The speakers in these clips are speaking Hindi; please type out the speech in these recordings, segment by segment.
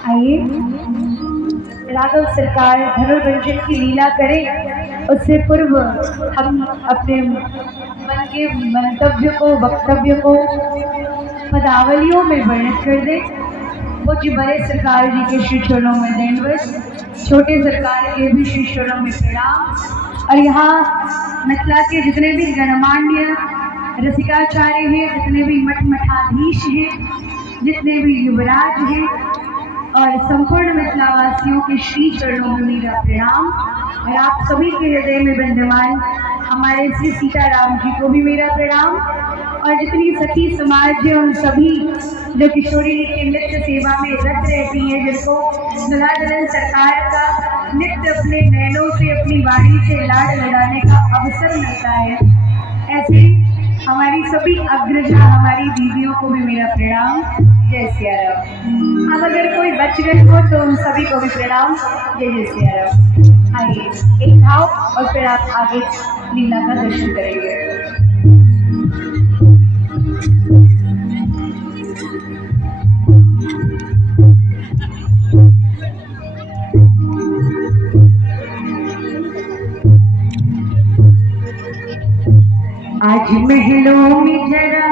आइए राघव सरकार धनुर्भंजन की लीला करें, उससे पूर्व हम अपने मन के मंतव्य को, वक्तव्य को पदावलियों में वर्णित कर दें। पूज्य बड़े सरकार जी के श्री चरणों में दंडवत, छोटे सरकार के भी श्री चरणों में प्रणाम। और यहाँ मिथिला के जितने भी गणमान्य रसिकाचार्य हैं, जितने भी मठ मठाधीश हैं, जितने भी युवराज हैं और संपूर्ण मिथिलावासियों के श्री चरणों में मेरा प्रणाम। और आप सभी के हृदय में विद्यमान हमारे श्री सीताराम जी को भी मेरा प्रणाम। और जितनी सखी समाज है उन सभी जो किशोरी के नृत्य सेवा में रत रहती है, जिनको दुल्हा दुल्हन सरकार का नित्य अपने नैनों से, अपनी वाणी से लाड लगाने का अवसर मिलता है, ऐसे हमारी सभी अग्रजा, हमारी दीदियों को भी मेरा प्रणाम। जय सिया राम। अब अगर कोई बच गए हो तो उन सभी को भी प्रणाम। जय जय सिया राम। आइए एक भाव और फिर आप आगे लीला का दर्शन करेंगे। आज महलों में जरा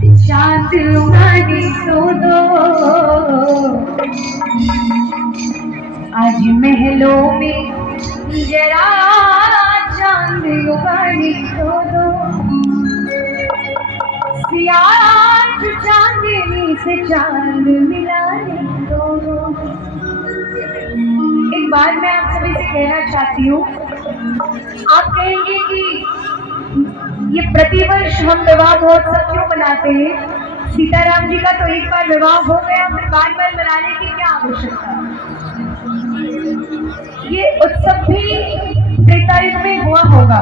चांद उगाने तो दो, आज महलों में जरा चांद उगाने तो दो, सियाज चांदनी से चांद मिलाने तो दो। एक बात मैं आप सभी से कहना चाहती हूँ, आप कहेंगे कि ये प्रतिवर्ष हम विवाह महोत्सव क्यों मनाते हैं? सीताराम जी का तो एक बार विवाह हो गया, फिर बार बार मनाने की क्या आवश्यकता? ये उत्सव भी त्रेता युग में हुआ होगा,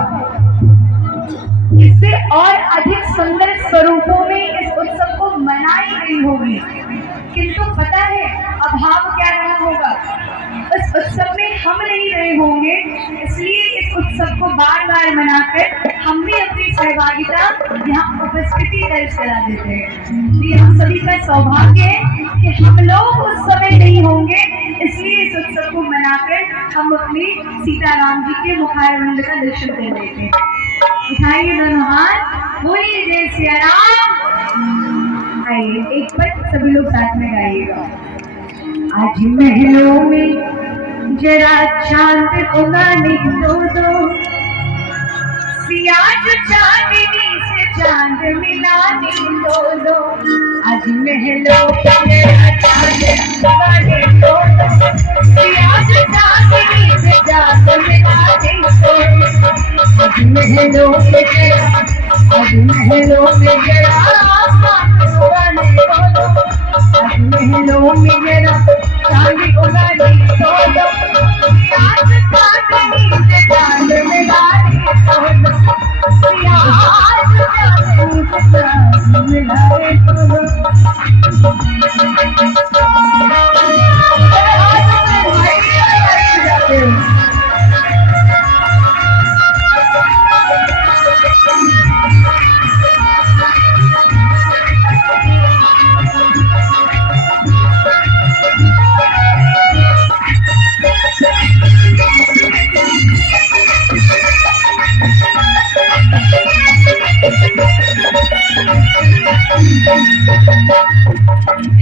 इससे और अधिक सुंदर स्वरूपों में इस उत्सव को मनाई गई होगी, किंतु पता है अभाव क्या रहा होगा? इस उत्सव में हम नहीं रहे होंगे, इसलिए इस उत्सव को बार बार मनाकर हम भी अपनी सहभागिता यहाँ उपस्थिति दर्ज करा देते हैं। ये हम सभी का सौभाग्य है कि हम लोग उस समय नहीं होंगे, इसलिए इस उत्सव को मनाकर हम अपने सीताराम जी के मुखारविंद का दर्शन कर लेते हैं। उठाइए दोनों हाथ, बोलिए जय सिया राम। आइए एक बार सभी लोग साथ में गाइएगा। आज महलों में जरा चांद उगाने तो दो, सियाज चांदनी से चांद मिलाने तो दो। आज महलों में जरा चांद उगाने तो दो, सियाज चांदनी से चांद मिलाने तो दो। आज महलों में जरा, आज महलों में जरा चांद उगाने तो दो, आज महलों में जरा चांद उगाने तो दो, सियाज चांदनी से चांद मिलाने तो दो, सियाज चांदनी से चांद मिलाने तो दो।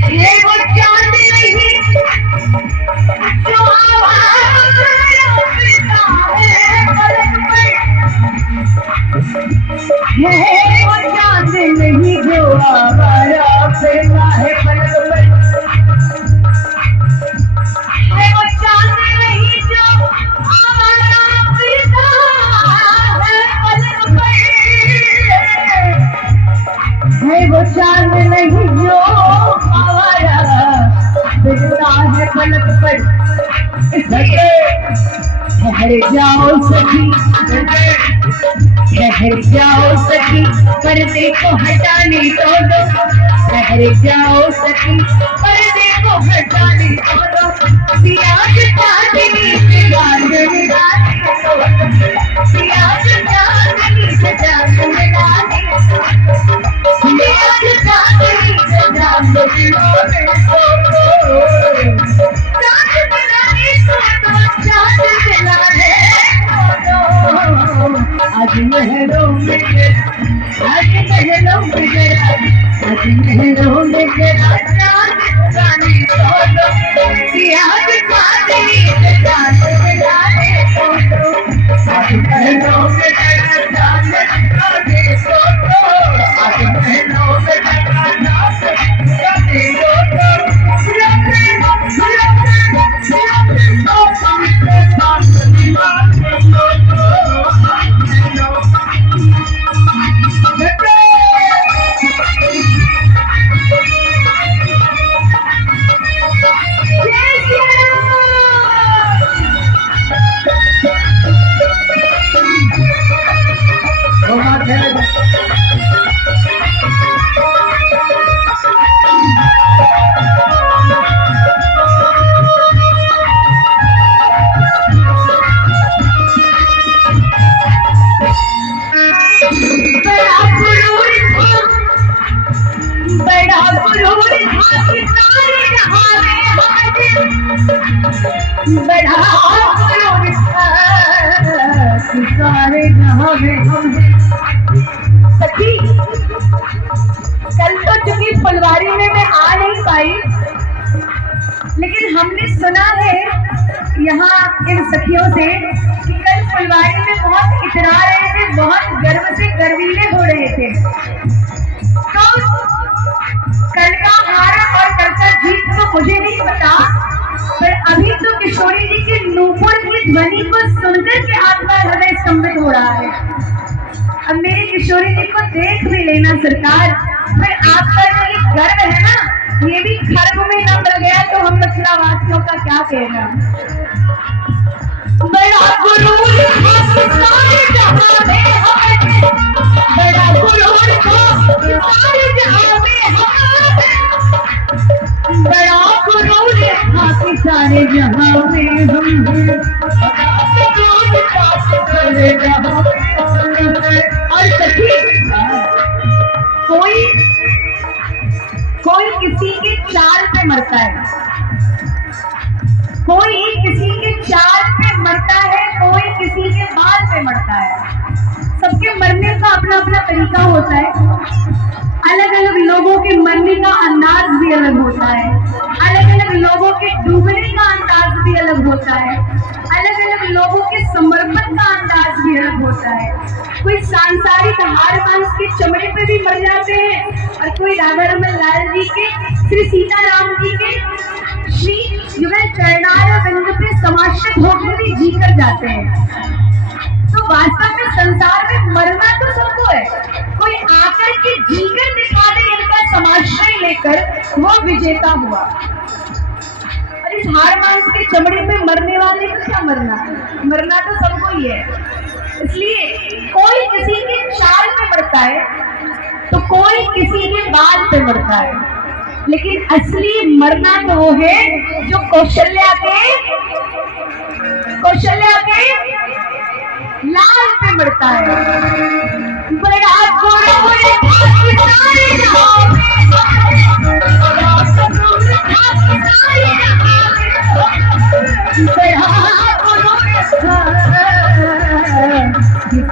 ये वो चांद नहीं जो आवारा फिरता है पलक पर, ये वो चांद नहीं जो आवारा फिरता है पलक पर, ये वो चांद नहीं जो आवारा फिरता है पलक पर, है वो चांद नहीं जो आवारा फिरता है पलक पर। ठहर जाओ सखी, ठहर जाओ सखी, पर्दे को हटाने तो दो, ठहर जाओ सखी, पर्दे को हटाने तो दो, सियाज चांदनी से चांद मिलाने तो दो, सियाज चांदनी से चांद मिलाने तो दो, सियाज चांदनी से चांद मिलाने तो दो। सारे जहां में हम सखी। कल तो चूंकि फुलवारी में मैं आ नहीं पाई, लेकिन हमने सुना है यहाँ इन सखियों से कि कल फुलवारी में बहुत इतरा रहे थे, बहुत गर्व से गर्वीले हो रहे थे। तो कल का हार और कल का जीत तो मुझे नहीं पता, पर अभी तो किशोरी जी के नूपुर की ध्वनि को सुनकर के आत्मा हृदय स्तंभित हो रहा है। अब मेरी किशोरी जी को देख भी लेना सरकार, फिर आपका जो ये गर्व है ना, ये भी खर्ब में न मिल गया तो हम मिथिलावासियों का क्या कहना। बड़ा गुरूर सारे जहां में है, बड़ा गुरूर सारे जहां में है, बड़ा गुरूर सारे जहां में हम हैं, सारे जहां में। और सखी कोई किसी के चाल पे मरता है, कोई किसी के चाल पे मरता है, कोई किसी के बाल पे मरता है। सबके मरने का अपना अपना तरीका होता है। अलग अलग लोगों के मरने का अंदाज भी अलग होता है, अलग अलग लोगों के डूबने का अंदाज भी अलग होता है, अलग अलग लोगों के समर्पण का अंदाज भी अलग होता है। कोई सांसारिक हार मांस के चमड़े पे भी मर जाते हैं, और कोई राधा रमन लाल जी के, श्री सीताराम जी के श्री युगल चरणार बिंदु पे समाश्रित होकर भी जी कर जाते हैं। तो वास्तव में संसार में मरना तो सबको है, कोई आकर के जीकर दिखा दे इनका समाश्रय लेकर, वो विजेता हुआ। और इस हाड़ मांस के चमड़े पे मरने वाले को क्या मरना, मरना तो सबको ही है। इसलिए कोई किसी के चाल पे मरता है तो कोई किसी के बाल पे मरता है, लेकिन असली मरना तो वो है जो कौशल्या के लाल पे मरता है। बड़ा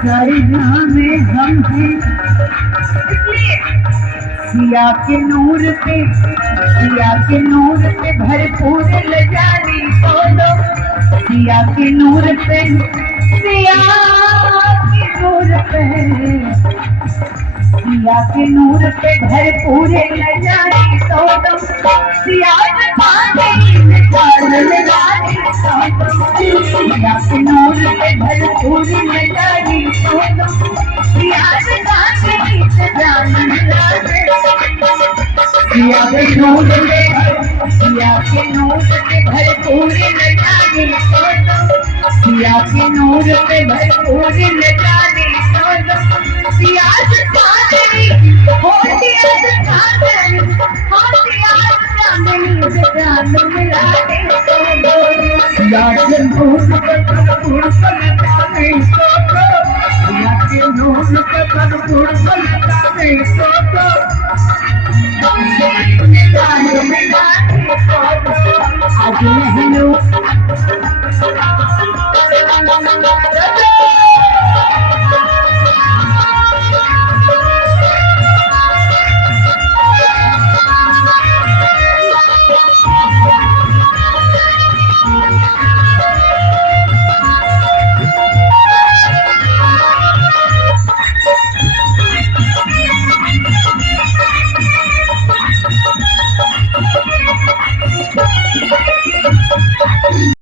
सारे जहां में हम हैं। इसलिए सिया के नूर पे भरपूर लजाने को दो, सिया के नूर पे, सिया के नूर पे, सिया के नूर पे भरपूर लजाने को दो, सिया के नूर पे भरपूर लजाने को दो, सिया के नूर पे भरपूर लजाने को दो, सिया के नूर पे भरपूर लजाने को दो, सिया चांदनी होती है चांदनी, होती है चांदनी से चांद मिलाने को दो, सिया के नूर पे भरपूर लजाने को दो, सिया के नूर पे भरपूर लजाने को दो, चांद मिलाने को दो।